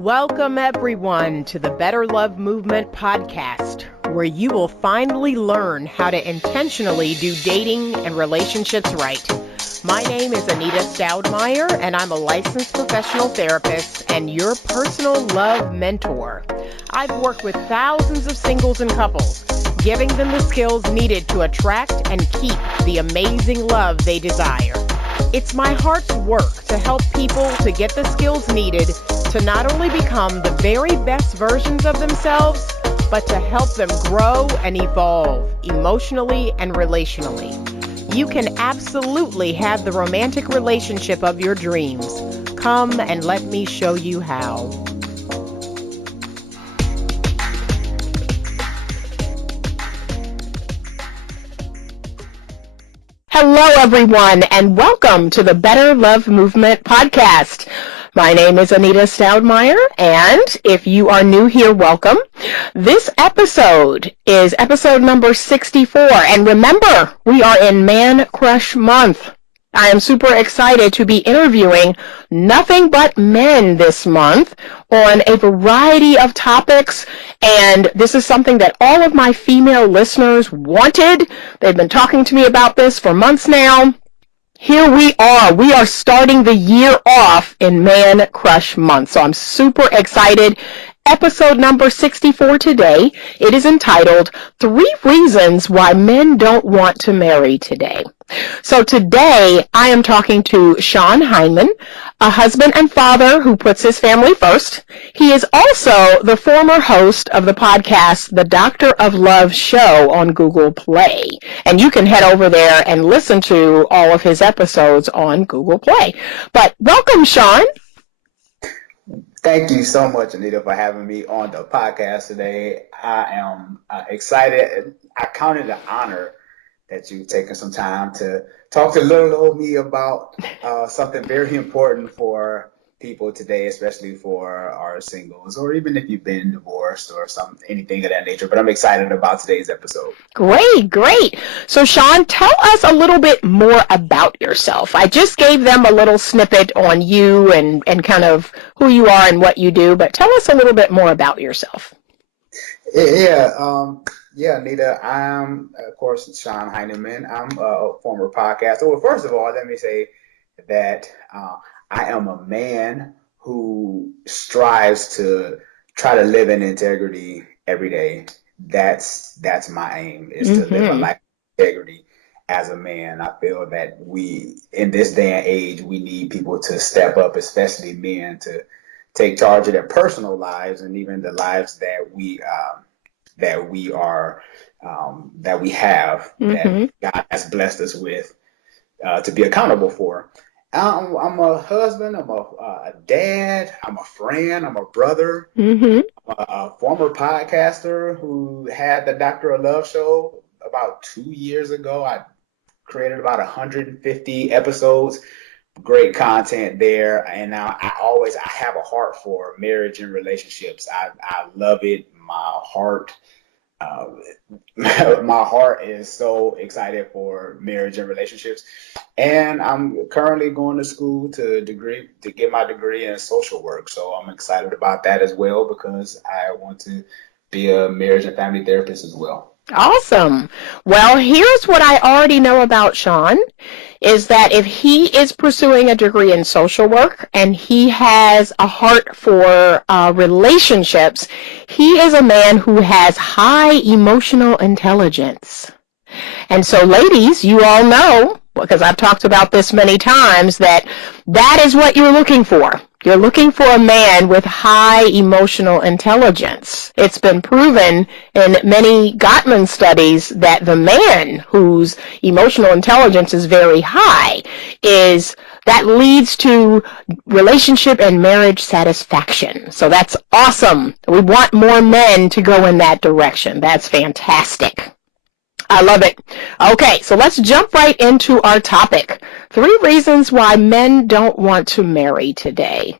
Welcome, everyone, to the Better Love Movement podcast, where you will finally learn how to intentionally do dating and relationships right. My name is Anita Stoudemire, and I'm a licensed professional therapist and your personal love mentor. I've worked with thousands of singles and couples, giving them the skills needed to attract and keep the amazing love they desire. It's my heart's work to help people to get the skills needed to not only become the very best versions of themselves, but to help them grow and evolve emotionally and relationally. You can absolutely have the romantic relationship of your dreams. Come and let me show you how. Hello, everyone, and welcome to the Better Love Movement podcast. My name is Anita Stoudemire, and if you are new here, welcome. This episode is episode number 64, and remember, we are in Man Crush Month. I am super excited to be interviewing nothing but men this month on a variety of topics, and this is something that all of my female listeners wanted. They've been talking to me about this for months now. Here we are. We are starting the year off in Man Crush Month, so I'm super excited. Episode number 64 today. It is entitled 3 Reasons Why Men Don't Want to Marry Today. So today I am talking to Shon Hyneman, a husband and father who puts his family first. He is also the former host of the podcast, The Doctor of Love Show on Google Play. And you can head over there and listen to all of his episodes on Google Play. But welcome, Shon. Thank you so much, Anita, for having me on the podcast today. I am excited. I count it an honor that you've taken some time to talk to little old me about something very important for people today, especially for our singles, or even if you've been divorced or anything of that nature. But I'm excited about today's episode. Great. So, Shon, tell us a little bit more about yourself. I just gave them a little snippet on you and kind of who you are and what you do, but tell us a little bit more about yourself. Yeah, Anita, I'm, of course, Shon Hyneman. I'm a former podcaster. Well, first of all, let me say that I am a man who strives to try to live in integrity every day. That's my aim, is to live a life of integrity as a man. I feel that in this day and age, we need people to step up, especially men, to take charge of their personal lives and even the lives that we have, that God has blessed us with to be accountable for. I'm a husband, I'm a dad, I'm a friend, I'm a brother, a former podcaster who had the Doctor of Love show about 2 years ago. I created about 150 episodes, great content there, and now I have a heart for marriage and relationships. I love it. My heart is so excited for marriage and relationships, and I'm currently going to school to get my degree in social work. So I'm excited about that as well, because I want to be a marriage and family therapist as well. Awesome. Well, here's what I already know about Shon, is that if he is pursuing a degree in social work and he has a heart for relationships, he is a man who has high emotional intelligence. And so, ladies, you all know, because I've talked about this many times, that is what you're looking for. You're looking for a man with high emotional intelligence. It's been proven in many Gottman studies that the man whose emotional intelligence is very high that leads to relationship and marriage satisfaction. So that's awesome. We want more men to go in that direction. That's fantastic. I love it. Okay, so let's jump right into our topic. 3 reasons why men don't want to marry today.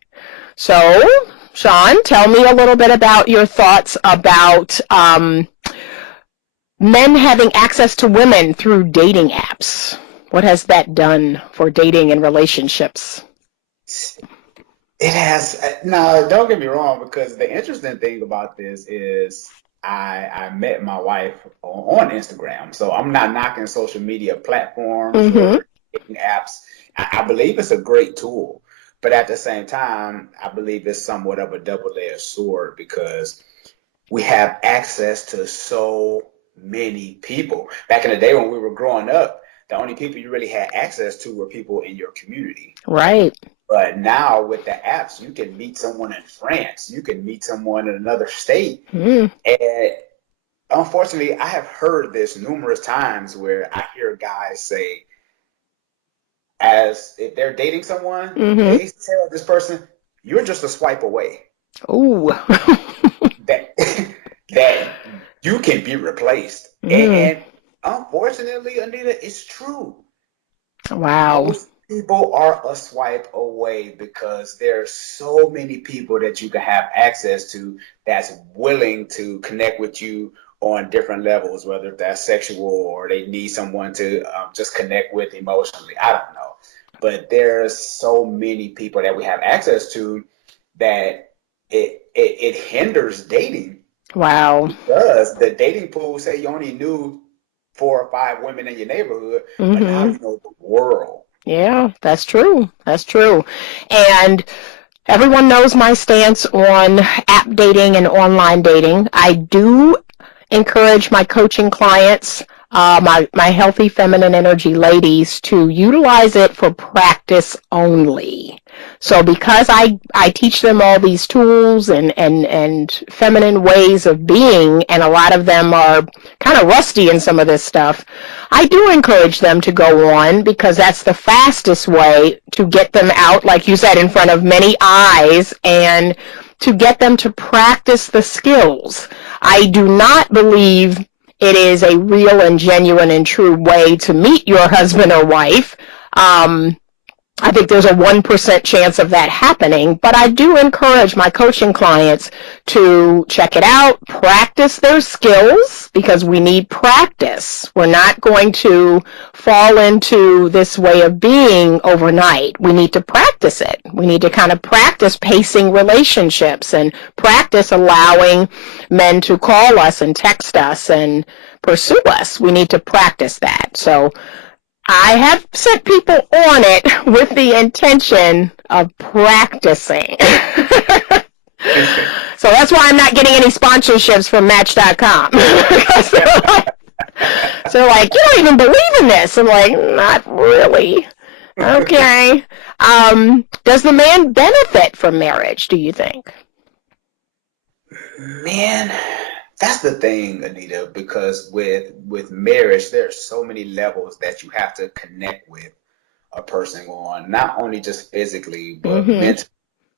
So, Shon, tell me a little bit about your thoughts about men having access to women through dating apps. What has that done for dating and relationships? It has. No, don't get me wrong, because the interesting thing about this is I met my wife on Instagram. So I'm not knocking social media platforms Mm-hmm. or dating apps. I believe it's a great tool. But at the same time, I believe it's somewhat of a double-edged sword because we have access to so many people. Back in the day when we were growing up, the only people you really had access to were people in your community. Right. But now with the apps, you can meet someone in France, you can meet someone in another state. Mm. And unfortunately, I have heard this numerous times where I hear guys say, as if they're dating someone, Mm-hmm. they tell this person, you're just a swipe away. Ooh. That that you can be replaced. Mm. And unfortunately, Anita, it's true. Wow. Most people are a swipe away because there's so many people that you can have access to that's willing to connect with you on different levels, whether that's sexual or they need someone to just connect with emotionally. I don't know. But there's so many people that we have access to that it hinders dating Wow. because the dating pool, say you only knew 4 or 5 women in your neighborhood, but now Mm-hmm. you know the world. Yeah, that's true. That's true. And everyone knows my stance on app dating and online dating. I do encourage my coaching clients, my healthy feminine energy ladies, to utilize it for practice only. So because I teach them all these tools and feminine ways of being, and a lot of them are kind of rusty in some of this stuff, I do encourage them to go on because that's the fastest way to get them out, like you said, in front of many eyes and to get them to practice the skills. I do not believe it is a real and genuine and true way to meet your husband or wife. I think there's a 1% chance of that happening, but I do encourage my coaching clients to check it out, practice their skills, because we need practice. We're not going to fall into this way of being overnight. We need to practice it. We need to kind of practice pacing relationships and practice allowing men to call us and text us and pursue us. We need to practice that. So I have sent people on it with the intention of practicing. So that's why I'm not getting any sponsorships from Match.com. So they're like, you don't even believe in this. I'm like, not really. Okay. Does the man benefit from marriage, do you think? Man, that's the thing, Anita, because with marriage, there's so many levels that you have to connect with a person on, not only just physically, but Mm-hmm. mentally,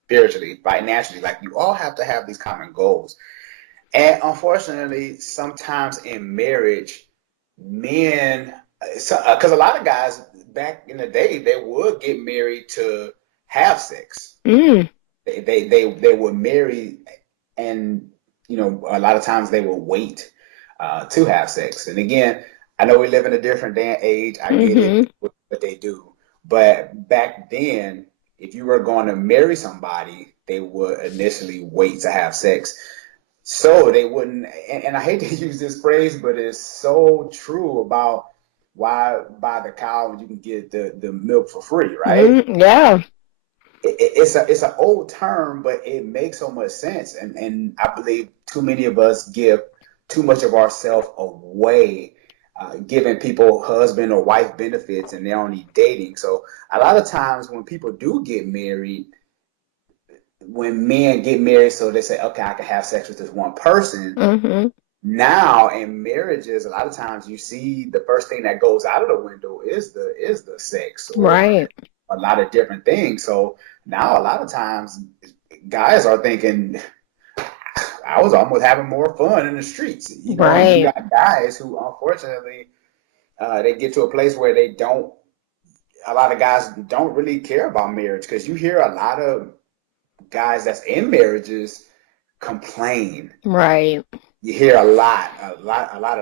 spiritually, financially. Like you all have to have these common goals. And unfortunately, sometimes in marriage, men, because a lot of guys back in the day, they would get married to have sex. Mm. They would marry, and a lot of times they will wait to have sex. And again, I know we live in a different day and age. I get Mm-hmm. it, what they do. But back then, if you were going to marry somebody, they would initially wait to have sex. So they wouldn't, and I hate to use this phrase, but it's so true about why buy the cow when you can get the milk for free, right? Mm. Yeah. It's an old term, but it makes so much sense. And I believe too many of us give too much of ourselves away, giving people husband or wife benefits, and they're only dating. So a lot of times when people do get married, when men get married, so they say, okay, I can have sex with this one person. Mm-hmm. Now in marriages, a lot of times you see the first thing that goes out of the window is the sex or Right. a lot of different things. So now a lot of times guys are thinking, I was almost having more fun in the streets, and you Right. got guys who unfortunately they get to a place where they don't. A lot of guys don't really care about marriage because you hear a lot of guys that's in marriages complain. Right. You hear a lot of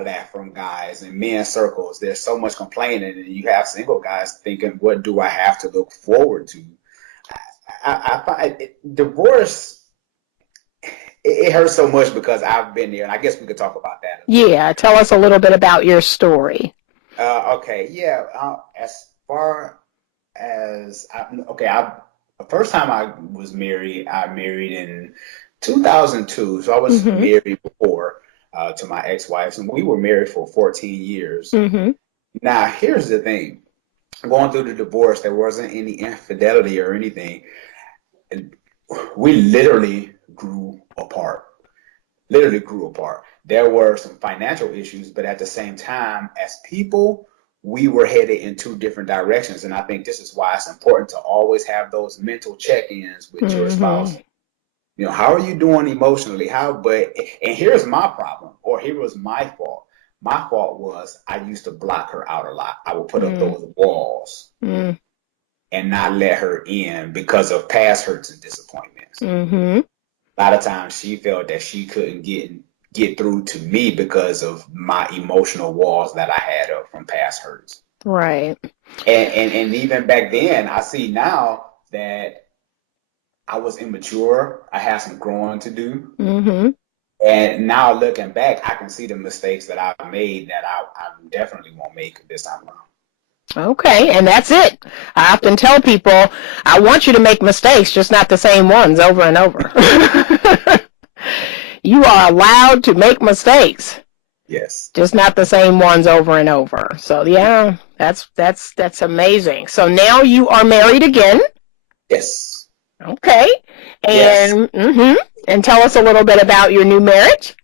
that from guys in men's circles. There's so much complaining, and you have single guys thinking, "What do I have to look forward to?" I find divorce, it hurts so much because I've been there, and I guess we could talk about that. Yeah, tell us a little bit about your story. Okay, yeah. As far as the first time I was married, I married in 2002. So I was Mm-hmm. married before to my ex-wife, and we were married for 14 years. Mm-hmm. Now, here's the thing: going through the divorce, there wasn't any infidelity or anything. And we literally grew apart. Literally grew apart. There were some financial issues, but at the same time, as people, we were headed in two different directions. And I think this is why it's important to always have those mental check-ins with your Mm-hmm. spouse. You know, how are you doing emotionally? And here's my problem, or here was my fault. My fault was I used to block her out a lot. I would put up those walls Mm-hmm. and not let her in because of past hurts and disappointments. Mm-hmm. A lot of times she felt that she couldn't get through to me because of my emotional walls that I had up from past hurts. Right. And even back then, I see now that I was immature. I had some growing to do. Mm-hmm. And now looking back, I can see the mistakes that I've made that I definitely won't make this time around. Okay, and that's it. I often tell people, I want you to make mistakes, just not the same ones over and over. You are allowed to make mistakes, Yes. just not the same ones over and over. So yeah, that's amazing. So now you are married again. Yes. Okay, Yes. and tell us a little bit about your new marriage.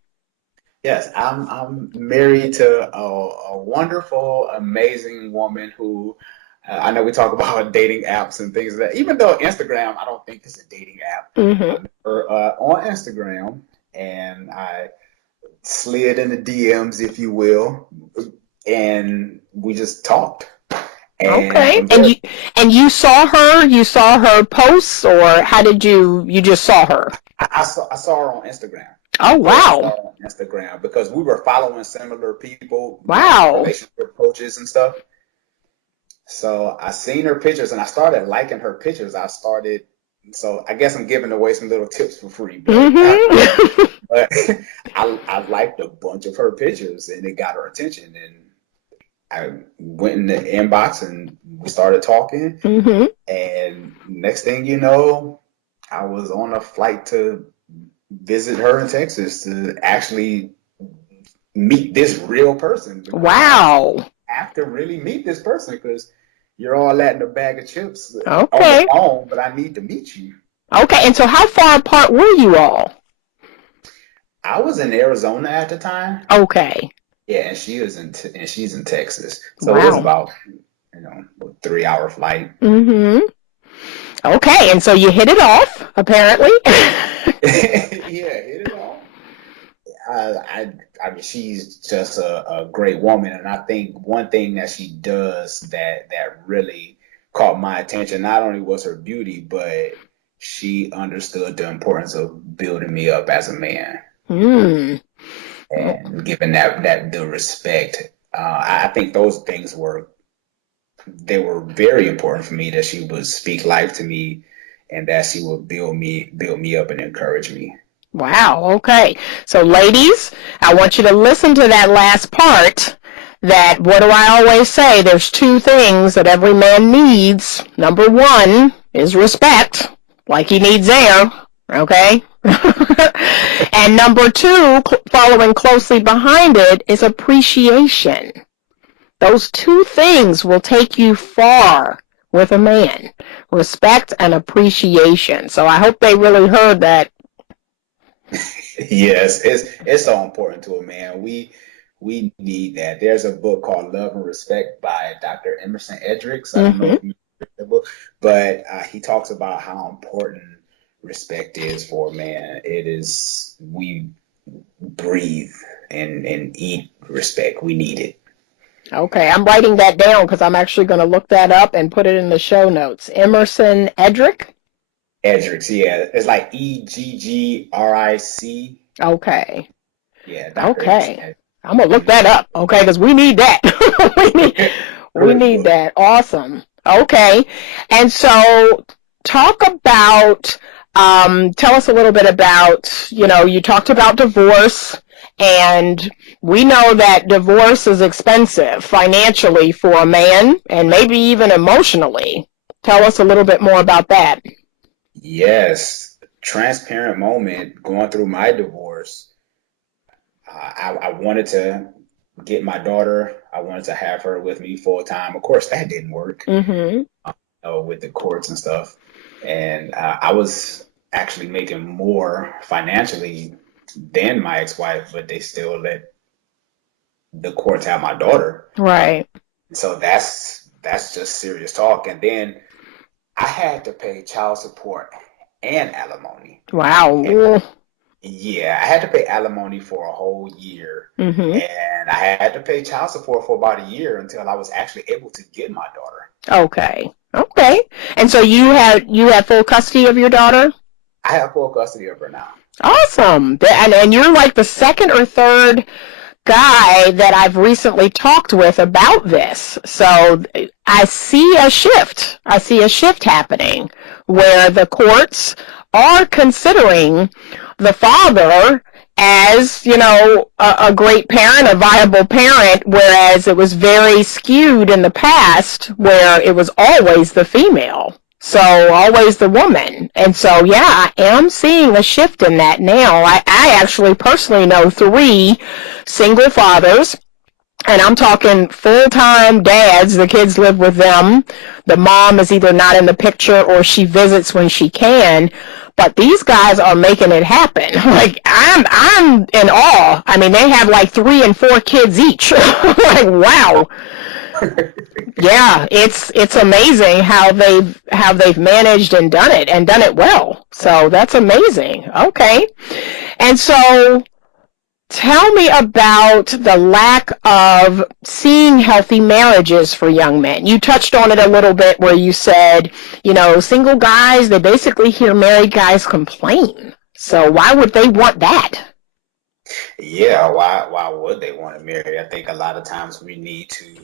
Yes, I'm married to a wonderful, amazing woman who I know we talk about dating apps and things like that. Even though Instagram, I don't think it's a dating app. Mm-hmm. I met her on Instagram, and I slid in the DMs, if you will, and we just talked. And Okay, from there, and you saw her posts, or how did you just saw her? I saw her on Instagram. Oh Yeah, I saw wow, her on Instagram because we were following similar people, like wow. relationship coaches and stuff. So I seen her pictures and I started liking her pictures. So I guess I'm giving away some little tips for free, Mm-hmm. but I liked a bunch of her pictures and it got her attention. And I went in the inbox and we started talking. Mm-hmm. And next thing you know, I was on a flight to visit her in Texas to actually meet this real person because Wow. I have to really meet this person because you're all that in a bag of chips on the Okay. phone, but I need to meet you. Okay. And so, how far apart were you all? I was in Arizona at the time. Okay. Yeah, and she's in Texas, so it was Wow. about a 3 hour flight. Mm-hmm. Okay. And so you hit it off, apparently. Yeah, hit it off. I mean, she's just a great woman, and I think one thing that she does that really caught my attention not only was her beauty, but she understood the importance of building me up as a man Hmm. and giving that the respect. I think those things were very important for me that she would speak life to me and that she would build me up and encourage me. Wow. Okay. So, ladies, I want you to listen to that last part. That, what do I always say? There's two things that every man needs. Number one is respect, like he needs air. Okay? And number two, following closely behind it, is appreciation. Those two things will take you far with a man. Respect and appreciation. So I hope they really heard that. Yes, it's so important to a man. We need that. There's a book called Love and Respect by Dr. Emerson Edricks. I don't know Mm-hmm. if you read the book, but he talks about how important respect is for a man. It is we breathe and eat respect. We need it. Okay, I'm writing that down because I'm actually going to look that up and put it in the show notes. Emerson Edrick? Edricks, yeah, it's like Egric. Okay. Yeah, Dr. Emerson Okay. Edricks. I'm going to look that up, okay, because we need that. we need, we Great need book. that. Awesome. Okay. And so talk about, tell us a little bit about, you talked about divorce, and we know that divorce is expensive financially for a man and maybe even emotionally. Tell us a little bit more about that. Yes, transparent moment going through my divorce. I wanted to get my daughter. I wanted to have her with me full time. Of course, that didn't work Mm-hmm. with the courts and stuff. And I was actually making more financially than my ex-wife, but they still let the courts have my daughter. Right. So that's just serious talk. And then I had to pay child support and alimony. And Wow. yeah, I had to pay alimony for a whole year, Mm-hmm. and I had to pay child support for about a year until I was actually able to get my daughter. Okay. Okay. And so you had full custody of your daughter? I have full custody of her now. Awesome. And you're like the second or third guy that I've recently talked with about this. So I see a shift. I see a shift happening where the courts are considering the father as, a great parent, a viable parent, whereas it was very skewed in the past where it was always the female. So always the woman. And so, yeah, I am seeing a shift in that now. I actually personally know 3 single fathers, and I'm talking full-time dads. The kids live with them. The mom is either not in the picture or she visits when she can. But these guys are making it happen. Like I'm in awe. I mean, they have like 3 and 4 kids each. Like wow. Yeah, it's amazing how they've managed and done it well. So that's amazing. Okay. And so tell me about the lack of seeing healthy marriages for young men. You touched on it a little bit where you said, single guys, they basically hear married guys complain. So why would they want that? Yeah, why would they want to marry? I think a lot of times we need to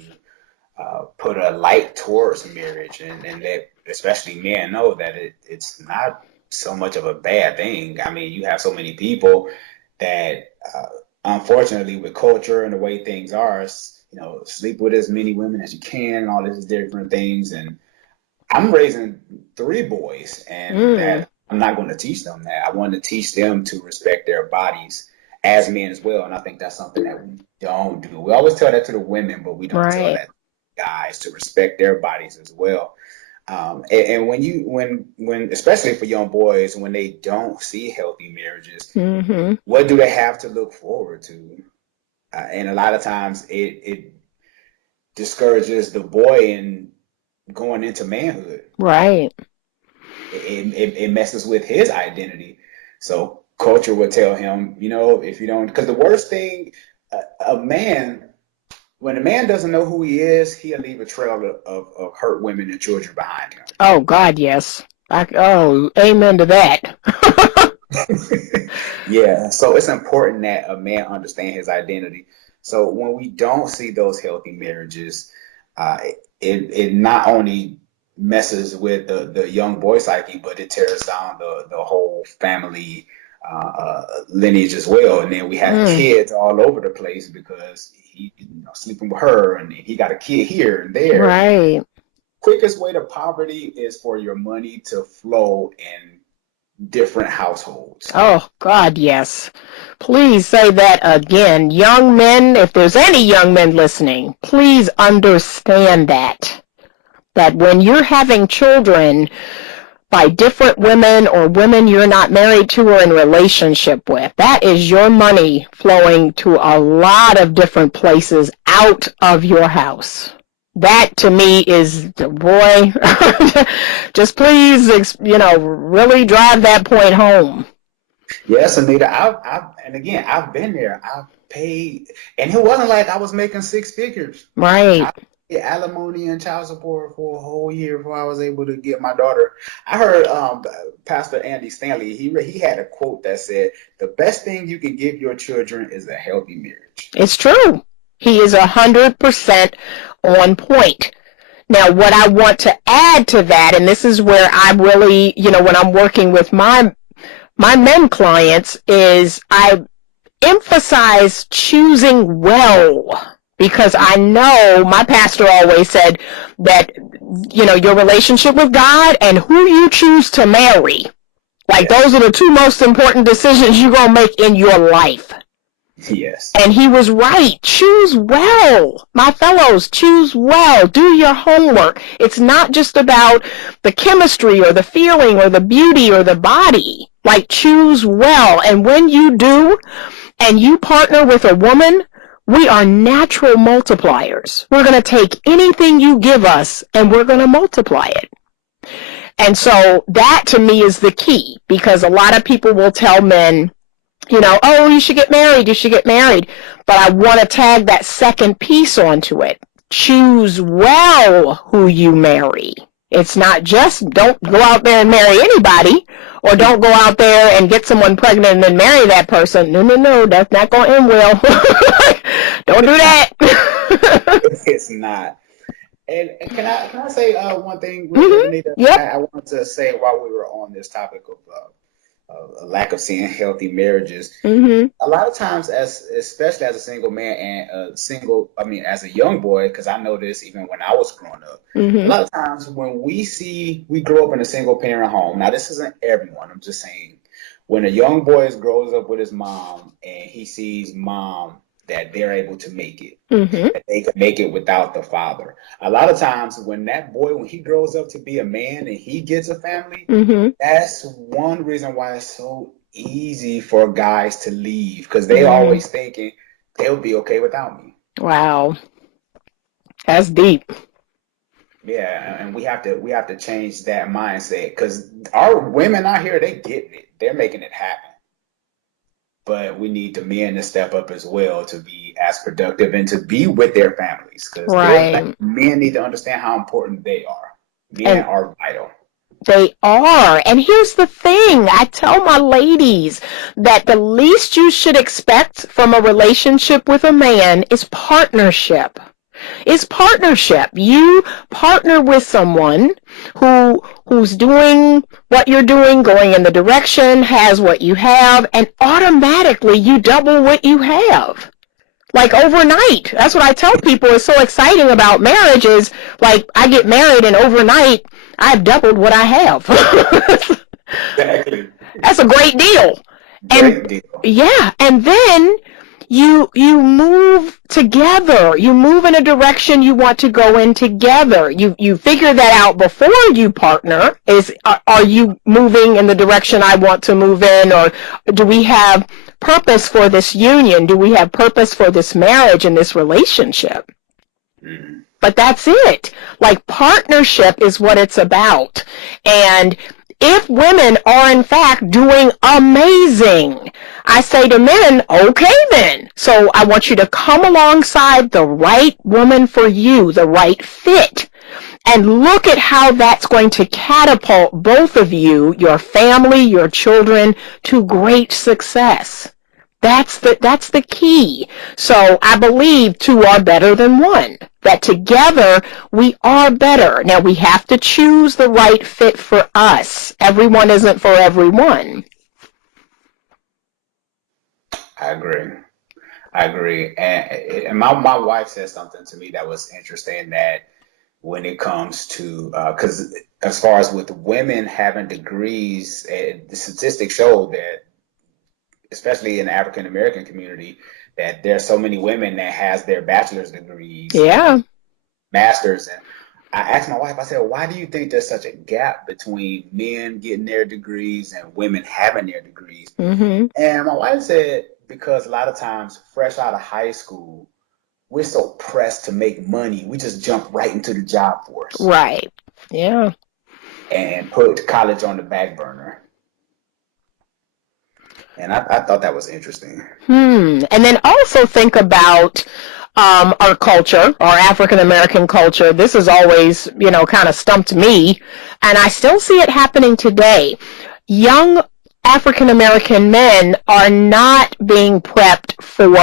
put a light towards marriage, and that especially men know that it's not so much of a bad thing. I mean, you have so many people that unfortunately with culture and the way things are, sleep with as many women as you can and all these different things. And I'm raising 3 boys, and Mm, that I'm not going to teach them that. I want to teach them to respect their bodies as men as well. And I think that's something that we don't do. We always tell that to the women, but we don't tell right. that to guys to respect their bodies as well. And when especially for young boys, when they don't see healthy marriages, Mm-hmm. what do they have to look forward to? And a lot of times it discourages the boy in going into manhood. Right. It messes with his identity. So culture would tell him, if you don't, because the worst thing, a man, when a man doesn't know who he is, he'll leave a trail of hurt women and children behind him. Oh, God, yes. Amen to that. Yeah, so it's important that a man understand his identity. So when we don't see those healthy marriages, it not only messes with the young boy psyche, but it tears down the whole family lineage as well. And then we have Mm, kids all over the place because he sleeping with her, and he got a kid here and there. And right. quickest way to poverty is for your money to flow in different households. Oh, God, yes. Please say that again. Young men, if there's any young men listening, please understand that when you're having children by different women or women you're not married to or in relationship with, that is your money flowing to a lot of different places out of your house. That to me is, boy, just please, really drive that point home. Yes, Anita. And again, I've been there. I've paid, and it wasn't like I was making 6 figures. Right. I paid alimony and child support for a whole year before I was able to get my daughter. I heard Pastor Andy Stanley. He had a quote that said, "The best thing you can give your children is a healthy marriage." It's true. He is 100% on point. Now, what I want to add to that, and this is where I really, when I'm working with my men clients, is I emphasize choosing well, because I know my pastor always said that, your relationship with God and who you choose to marry, like those are the two most important decisions you're going to make in your life. Yes. And he was right. Choose well. My fellows, choose well. Do your homework. It's not just about the chemistry or the feeling or the beauty or the body. Like, choose well. And when you do, and you partner with a woman, we are natural multipliers. We're going to take anything you give us and we're going to multiply it. And so that to me is the key, because a lot of people will tell men, oh, you should get married, you should get married. But I want to tag that second piece onto it. Choose well who you marry. It's not just don't go out there and marry anybody, or don't go out there and get someone pregnant and then marry that person. No, that's not going to end well. Don't do that. It's not. And can I say one thing? Mm-hmm. Yep. I wanted to say while we were on this topic of a lack of seeing healthy marriages. Mm-hmm. A lot of times, especially as a single man and as a young boy, because I know this even when I was growing up. Mm-hmm. A lot of times when we grow up in a single parent home. Now, this isn't everyone. I'm just saying, when a young boy grows up with his mom and he sees mom, that they're able to make it, mm-hmm. that they can make it without the father. A lot of times when that boy, when he grows up to be a man and he gets a family, mm-hmm. that's one reason why it's so easy for guys to leave, because they mm-hmm. always thinking they'll be okay without me. Wow. That's deep. Yeah, and we have to change that mindset, because our women out here, they getting it. They're making it happen. But we need the men to step up as well to be as productive and to be with their families, because men need to understand how important they are. Men are vital. They are. And here's the thing. I tell my ladies that the least you should expect from a relationship with a man is partnership. It's partnership. You partner with someone who's doing what you're doing, going in the direction, has what you have, and automatically you double what you have. Like overnight. That's what I tell people is so exciting about marriage, is like I get married and overnight I've doubled what I have. Exactly. That's a great deal. Great deal. Yeah, and then you move together. You move in a direction you want to go in together. You figure that out before you partner. Are you moving in the direction I want to move in, or do we have purpose for this union? Do we have purpose for this marriage and this relationship? Mm-hmm. But that's it. Like, partnership is what it's about. And if women are in fact doing amazing, I say to men, okay then. So I want you to come alongside the right woman for you, the right fit. And look at how that's going to catapult both of you, your family, your children, to great success. That's the key. So I believe two are better than one. That together we are better. Now we have to choose the right fit for us. Everyone isn't for everyone. I agree. And my wife said something to me that was interesting, that when it comes to, because as far as with women having degrees, the statistics show that, especially in the African American community, that there's so many women that has their bachelor's degrees, masters. And I asked my wife, I said, why do you think there's such a gap between men getting their degrees and women having their degrees? Mm-hmm. And my wife said, because a lot of times, fresh out of high school, we're so pressed to make money, we just jump right into the job force. Right. Yeah. And put college on the back burner. And I thought that was interesting. And then also think about our culture, our African American culture. This has always, kind of stumped me, and I still see it happening today. Young African American men are not being prepped for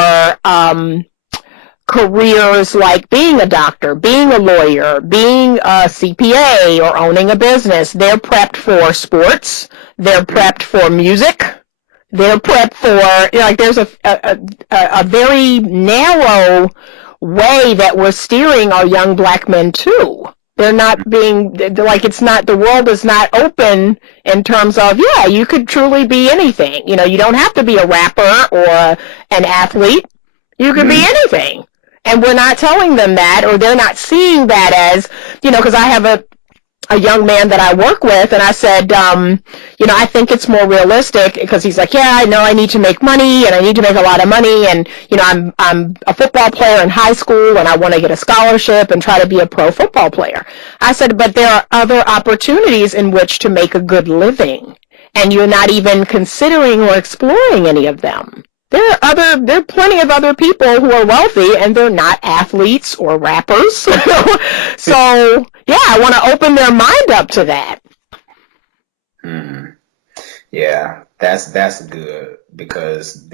careers like being a doctor, being a lawyer, being a CPA, or owning a business. They're prepped for sports. They're prepped for music. They're prepped for, like, there's a very narrow way that we're steering our young black men to. They're not being, like, it's not, the world is not open in terms of, yeah, you could truly be anything. You know, you don't have to be a rapper or an athlete. You could be anything. And we're not telling them that, or they're not seeing that as, because I have a young man that I work with, and I said, I think it's more realistic, because he's like, yeah, I know I need to make money, and I need to make a lot of money, and, I'm a football player in high school, and I want to get a scholarship and try to be a pro football player. I said, but there are other opportunities in which to make a good living, and you're not even considering or exploring any of them. There are plenty of other people who are wealthy, and they're not athletes or rappers. So, yeah, I want to open their mind up to that. Yeah, that's good, because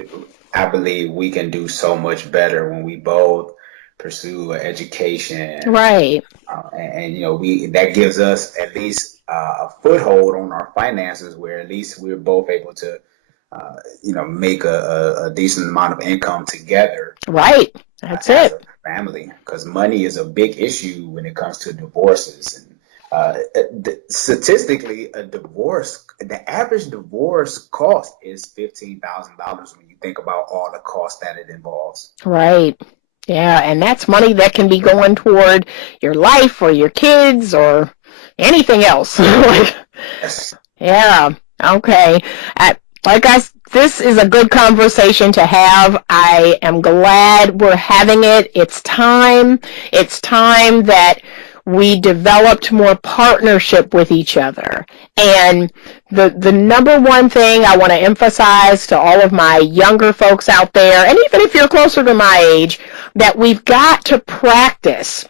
I believe we can do so much better when we both pursue an education. Right. And that gives us at least a foothold on our finances, where at least we're both able to make a decent amount of income together. Right. That's as it. a family, because money is a big issue when it comes to divorces. And statistically, the average divorce cost is $15,000 when you think about all the costs that it involves. Right. Yeah, and that's money that can be going toward your life or your kids or anything else. Yes. Yeah. Okay. This is a good conversation to have. I am glad we're having it. It's time. It's time that we developed more partnership with each other. And the number one thing I want to emphasize to all of my younger folks out there, and even if you're closer to my age, that we've got to practice.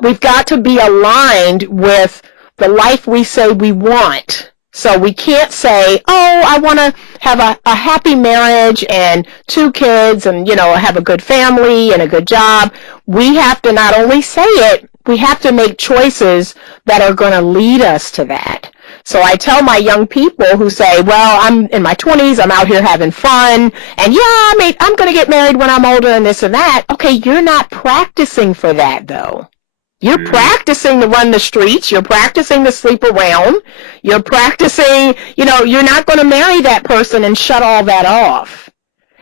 We've got to be aligned with the life we say we want. So we can't say, oh, I want to have a happy marriage and 2 kids and, have a good family and a good job. We have to not only say it, we have to make choices that are going to lead us to that. So I tell my young people who say, well, I'm in my 20s, I'm out here having fun, and yeah, I'm going to get married when I'm older and this and that. Okay, you're not practicing for that, though. You're practicing to run the streets. You're practicing to sleep around. You're practicing, you're not going to marry that person and shut all that off.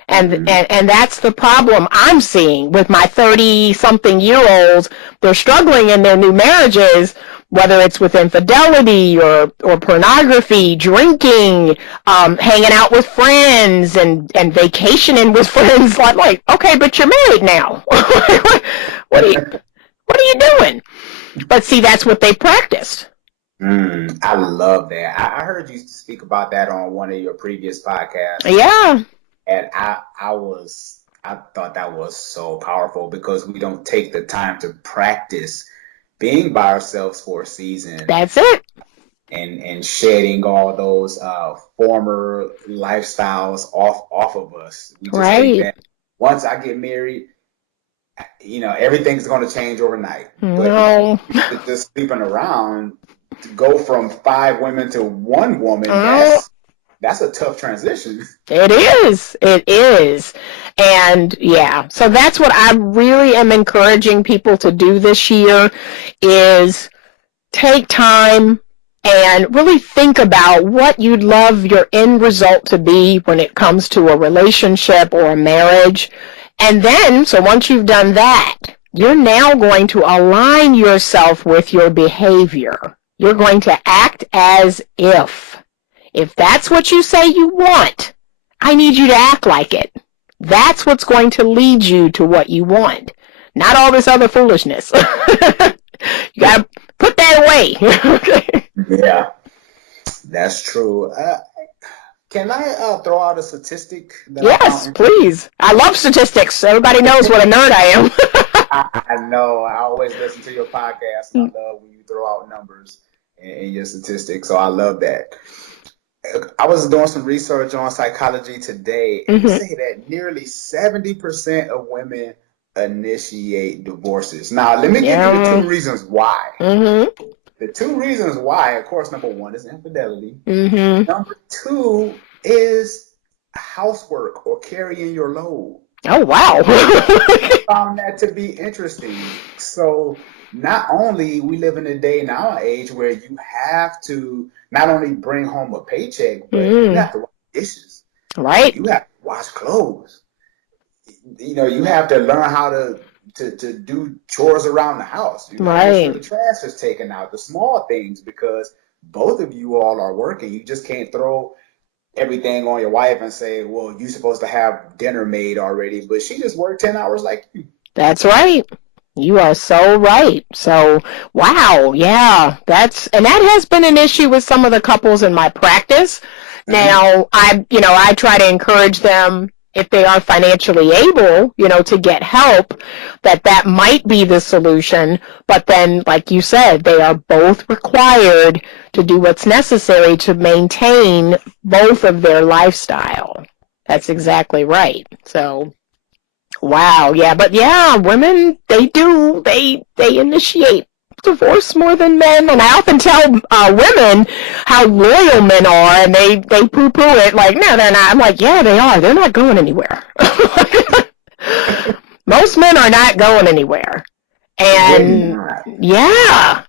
And that's the problem I'm seeing with my 30-something-year-olds. They're struggling in their new marriages, whether it's with infidelity or pornography, drinking, hanging out with friends, and vacationing with friends. Like, okay, but you're married now. What are you doing? But see, that's what they practiced. I love that. I heard you speak about that on one of your previous podcasts. Yeah. And I thought that was so powerful, because we don't take the time to practice being by ourselves for a season. That's it. And shedding all those former lifestyles off of us. We just think that once I get married, everything's going to change overnight. No. But just sleeping around, to go from 5 women to 1 woman, that's a tough transition. It is. It is. And yeah, so that's what I really am encouraging people to do this year, is take time and really think about what you'd love your end result to be when it comes to a relationship or a marriage. And then, so once you've done that, you're now going to align yourself with your behavior. You're going to act as if. If that's what you say you want, I need you to act like it. That's what's going to lead you to what you want. Not all this other foolishness. You got to put that away. Yeah, that's true. Can I throw out a statistic? Yes, please. I love statistics. Everybody knows what a nerd I am. I know. I always listen to your podcast, and I love when you throw out numbers in your statistics. So I love that. I was doing some research on psychology today, and you say that nearly 70% of women initiate divorces. Now, let me give you the 2 reasons why. Mm-hmm. The 2 reasons why, of course, number 1 is infidelity. Mm-hmm. Number 2 is housework or carrying your load. Oh, wow. I found that to be interesting. So not only we live in a day now and age where you have to not only bring home a paycheck, but you have to wash dishes. Right. You have to wash clothes. You have to learn how to do chores around the house. You got to make sure the trash is taken out, the small things, because both of you all are working. You just can't throw everything on your wife and say, well, you're supposed to have dinner made already, but she just worked 10 hours like you. That's right. You are so right. So, wow, yeah, that has been an issue with some of the couples in my practice. Now, I try to encourage them, if they are financially able, to get help, that might be the solution. But then, like you said, they are both required to do what's necessary to maintain both of their lifestyle. That's exactly right. So, wow, yeah, but yeah, women, they initiate divorce more than men, and I often tell women how loyal men are, and they poo-poo it, like, no, they're not. I'm like, yeah, they are. They're not going anywhere. Most men are not going anywhere. And, yeah.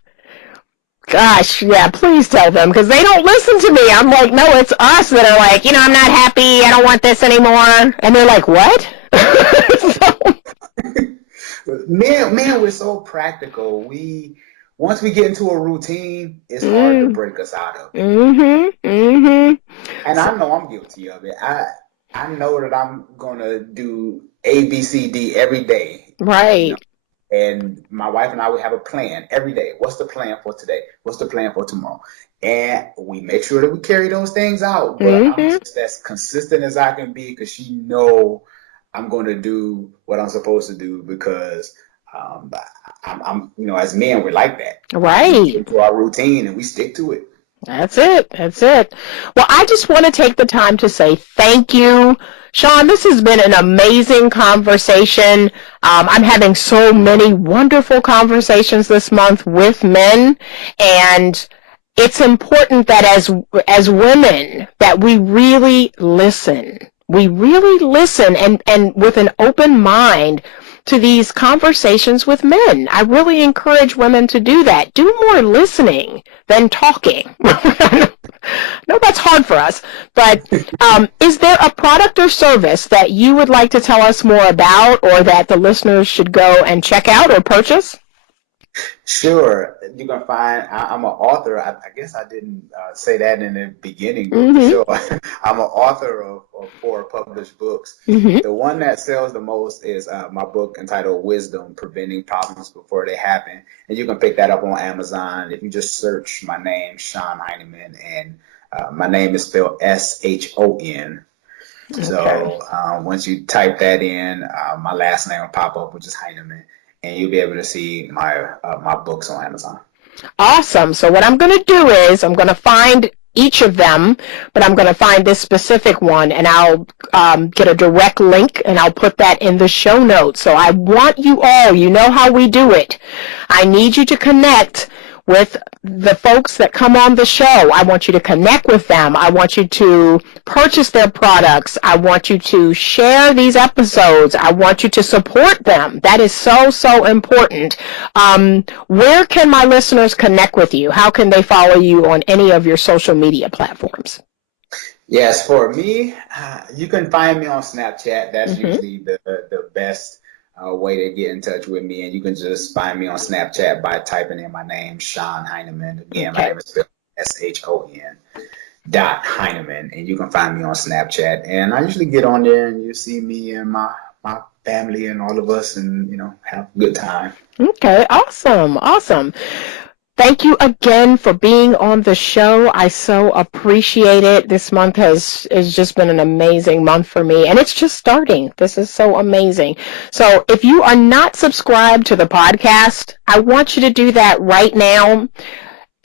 Gosh, yeah, please tell them, because they don't listen to me. I'm like, no, it's us that are like, I'm not happy, I don't want this anymore. And they're like, what? Men, we're so practical. Once we get into a routine, it's hard to break us out of it. And I know I'm guilty of it. I know that I'm gonna do A, B, C, D every day. Right. And my wife and I, we have a plan every day. What's the plan for today? What's the plan for tomorrow? And we make sure that we carry those things out. But I'm just as consistent as I can be, because she know I'm going to do what I'm supposed to do, because I'm as men, we're like that. Right. We get into our routine and we stick to it. That's it. Well, I just want to take the time to say thank you. Shon, this has been an amazing conversation. I'm having so many wonderful conversations this month with men, and it's important that as women that we really listen. We really listen and with an open mind to these conversations with men. I really encourage women to do that. Do more listening than talking. No, that's hard for us. But is there a product or service that you would like to tell us more about, or that the listeners should go and check out or purchase? Sure. You can find, I'm an author. I guess I didn't say that in the beginning, but sure. I'm an author of 4 published books. The one that sells the most is my book entitled Wisdom, Preventing Problems Before They Happen. And you can pick that up on Amazon if you just search my name, Shon Hyneman, and my name is spelled S-H-O-N. Okay. So once you type that in, my last name will pop up, which is Hyneman. And you'll be able to see my books on Amazon. Awesome. So what I'm going to do is I'm going to find each of them, but I'm going to find this specific one, and I'll get a direct link, and I'll put that in the show notes. So I want you all, you know how we do it. I need you to connect with the folks that come on the show. I want you to connect with them. I want you to purchase their products. I want you to share these episodes. I want you to support them. That is so, so important. Where can my listeners connect with you? How can they follow you on any of your social media platforms? Yes, for me, you can find me on Snapchat. That's usually the best way to get in touch with me, and you can just find me on Snapchat by typing in my name, Shon Hyneman. Again, my name is spelled S-H-O-N .Hyneman, and you can find me on Snapchat. And I usually get on there, and you see me and my family and all of us, and have a good time. Okay, awesome. Thank you again for being on the show. I so appreciate it. This month has just been an amazing month for me, and it's just starting. This is so amazing. So if you are not subscribed to the podcast, I want you to do that right now.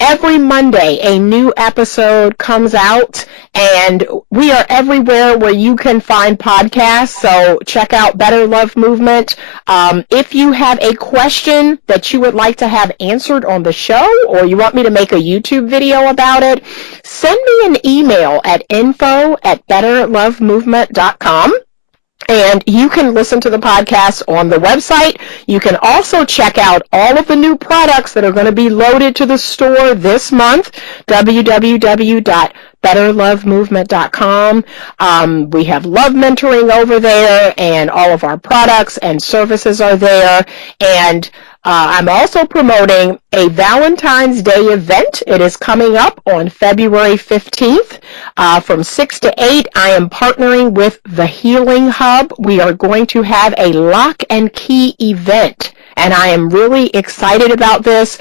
Every Monday, a new episode comes out, and we are everywhere where you can find podcasts, so check out Better Love Movement. If you have a question that you would like to have answered on the show, or you want me to make a YouTube video about it, send me an email at info@betterlovemovement.com. And you can listen to the podcast on the website. You can also check out all of the new products that are going to be loaded to the store this month, www.betterlovemovement.com. We have love mentoring over there, and all of our products and services are there. And I'm also promoting a Valentine's Day event. It is coming up on February 15th from 6 to 8. I am partnering with the Healing Hub. We are going to have a lock and key event, and I am really excited about this.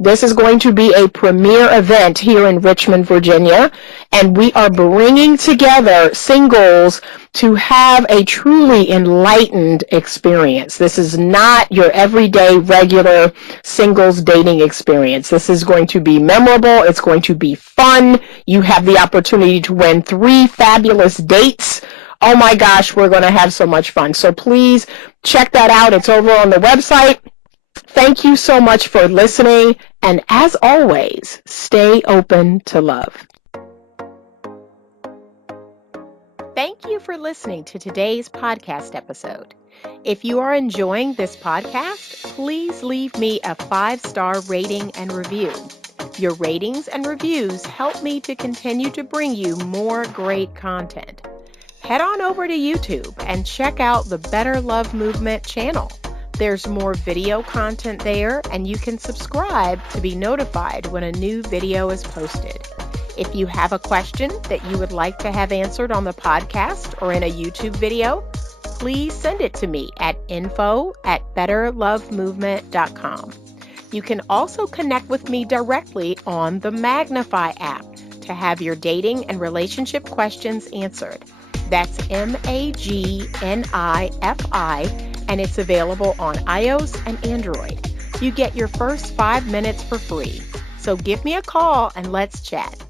This is going to be a premier event here in Richmond, Virginia, and we are bringing together singles to have a truly enlightened experience. This is not your everyday, regular singles dating experience. This is going to be memorable. It's going to be fun. You have the opportunity to win 3 fabulous dates. Oh my gosh, we're going to have so much fun. So please check that out. It's over on the website. Thank you so much for listening, and as always, stay open to love. Thank you for listening to today's podcast episode. If you are enjoying this podcast, please leave me a 5-star rating and review. Your ratings and reviews help me to continue to bring you more great content. Head on over to YouTube and check out the Better Love Movement channel. There's more video content there, and you can subscribe to be notified when a new video is posted. If you have a question that you would like to have answered on the podcast or in a YouTube video, please send it to me at info@betterlovemovement.com. You can also connect with me directly on the Magnify app to have your dating and relationship questions answered. That's MAGNIFI, and it's available on iOS and Android. You get your first 5 minutes for free. So give me a call and let's chat.